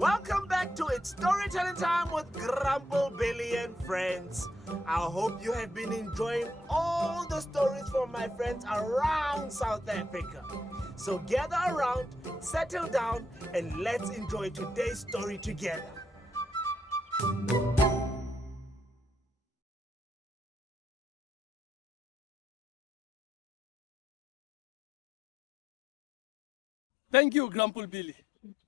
Welcome back to It's Storytelling Time with Grumple Billy and friends. I hope you have been enjoying all the stories from my friends around South Africa. So gather around, settle down, and let's enjoy today's story together. Thank you, Grumple Billy.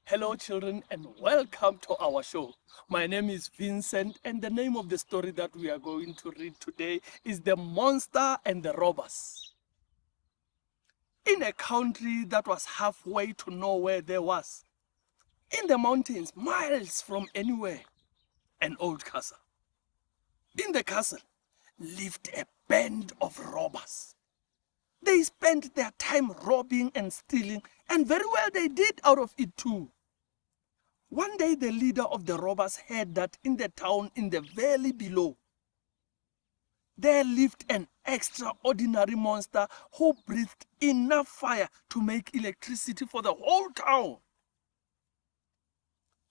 Hello, children, and welcome to our show. My name is Vincent, and the name of the story that we are going to read today is The Monster and the Robbers. In a country that was halfway to nowhere, there was, in the mountains, miles from anywhere, an old castle. In the castle lived a band of robbers. They spent their time robbing and stealing, and very well they did out of it too. One day the leader of the robbers heard that in the town in the valley below, there lived an extraordinary monster who breathed enough fire to make electricity for the whole town.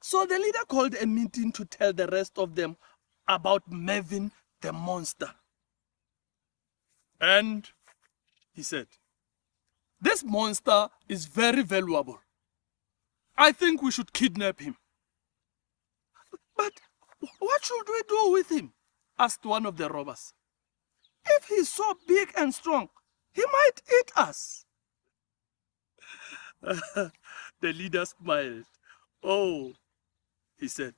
So the leader called a meeting to tell the rest of them about Mervin the monster. And he said, "This monster is very valuable. I think we should kidnap him." "But what should we do with him?" asked one of the robbers. "If he's so big and strong, he might eat us." The leader smiled. "Oh," he said,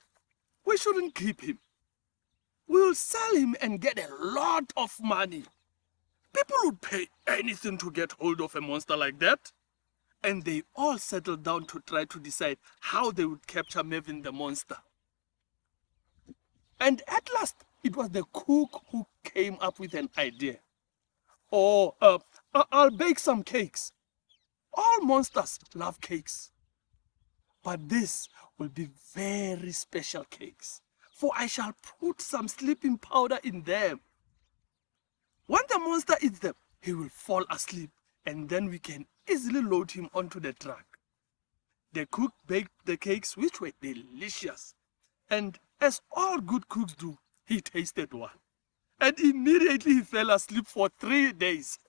"we shouldn't keep him. We'll sell him and get a lot of money. People would pay anything to get hold of a monster like that." And they all settled down to try to decide how they would capture Mervin the monster. And at last, it was the cook who came up with an idea. "Oh, I'll bake some cakes. All monsters love cakes. But this will be very special cakes, for I shall put some sleeping powder in them. When the monster eats them, he will fall asleep, and then we can easily load him onto the truck." The cook baked the cakes, which were delicious. And as all good cooks do, he tasted one. And immediately he fell asleep for 3 days.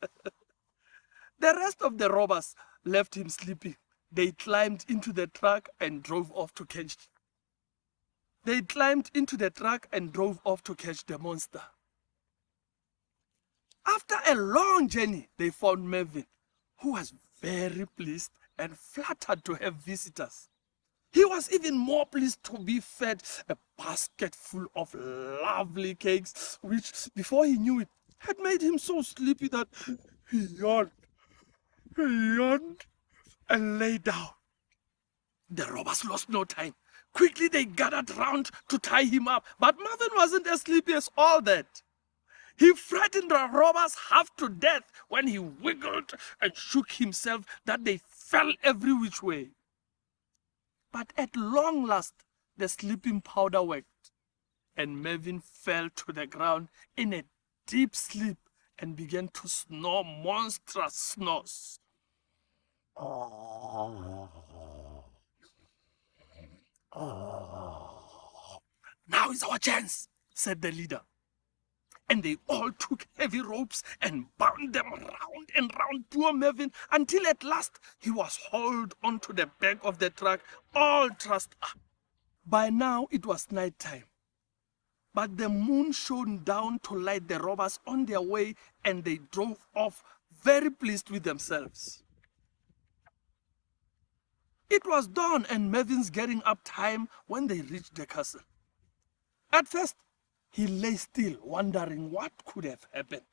The rest of the robbers left him sleeping. They climbed into the truck and drove off to catch. The monster. After a long journey, they found Mervin, who was very pleased and flattered to have visitors. He was even more pleased to be fed a basket full of lovely cakes, which, before he knew it, had made him so sleepy that he yawned and lay down. The robbers lost no time. Quickly they gathered round to tie him up, but Mervin wasn't as sleepy as all that. He frightened the robbers half to death when he wiggled and shook himself that they fell every which way. But at long last, the sleeping powder worked, and Mervin fell to the ground in a deep sleep and began to snore monstrous snores. "Now is our chance," said the leader. And they all took heavy ropes and bound them round and round poor Mervin until at last he was hauled onto the back of the truck, all trussed up. By now it was night time, but the moon shone down to light the robbers on their way, and they drove off very pleased with themselves. It was dawn and Mervin's getting up time when they reached the castle. At first, he lay still, wondering what could have happened.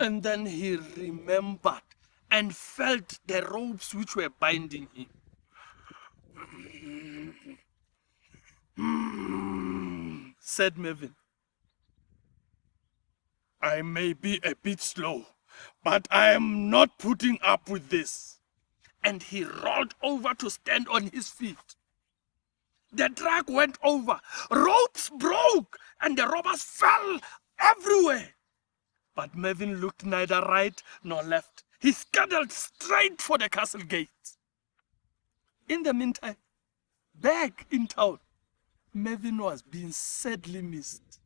And then he remembered and felt the ropes which were binding him. Said Mervin, "I may be a bit slow, but I am not putting up with this." And he rolled over to stand on his feet. The truck went over, ropes broke, and the robbers fell everywhere. But Mervin looked neither right nor left. He scuttled straight for the castle gate. In the meantime, Back in town, Mervyn was being sadly missed.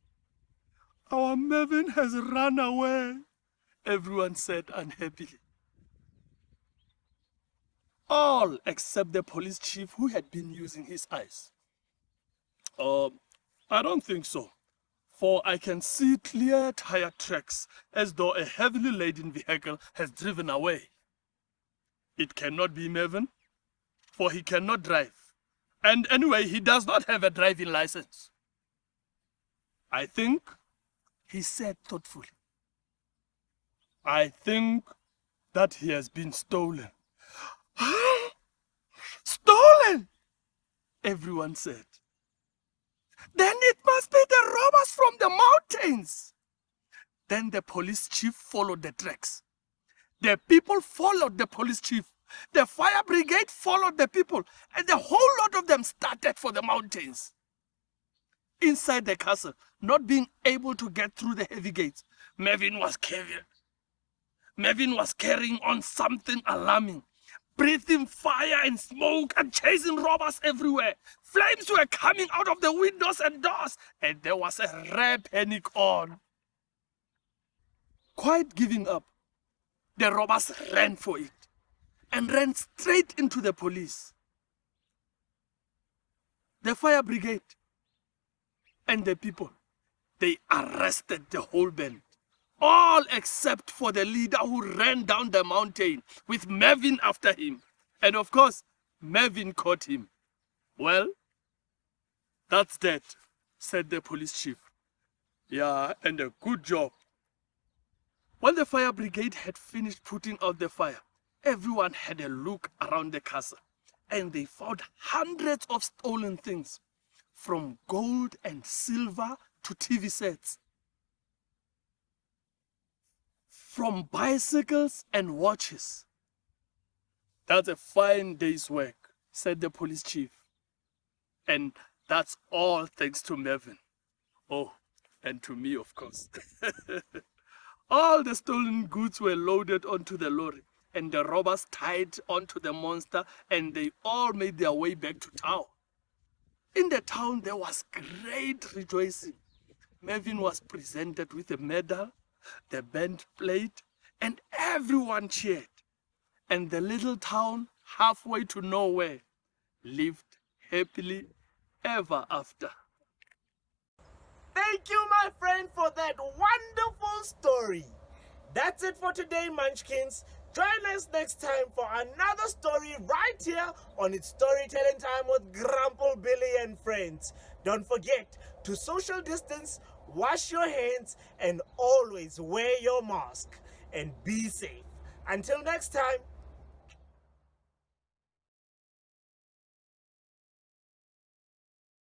"Our Mervyn has run away," everyone said unhappily. All except the police chief who had been using his eyes. I don't think so, for I can see clear tire tracks as though a heavily laden vehicle has driven away. It cannot be Mervyn, for he cannot drive. And anyway, he does not have a driving license. I think, he said thoughtfully, I think that he has been stolen. Stolen! Everyone said. Then it must be the robbers from the mountains. Then the police chief followed the tracks. The people followed the police chief. The fire brigade followed the people, and the whole lot of them started for the mountains. Inside the castle, not being able to get through the heavy gates, Mervyn was carrying on something alarming, breathing fire and smoke and chasing robbers everywhere. Flames were coming out of the windows and doors, and there was a rare panic on. Quite giving up, the robbers ran for it and ran straight into the police, the fire brigade, and the people. They arrested the whole band, all except for the leader who ran down the mountain with Mervyn after him. And of course, Mervyn caught him. "Well, that's that," said the police chief. "Yeah, and a good job." When the fire brigade had finished putting out the fire, everyone had a look around the castle, and they found hundreds of stolen things, from gold and silver to TV sets, from bicycles and watches. "That's a fine day's work," said the police chief. "And that's all thanks to Mervyn. Oh, and to me, of course." All the stolen goods were loaded onto the lorry, and the robbers tied onto the monster, and they all made their way back to town. In the town, there was great rejoicing. Mervyn was presented with a medal, the band played, and everyone cheered. And the little town, halfway to nowhere, lived happily ever after. Thank you, my friend, for that wonderful story. That's it for today, Munchkins. Join us next time for another story right here on It's Storytelling Time with Grumple Billy and friends. Don't forget to social distance, wash your hands, and always wear your mask. And be safe. Until next time.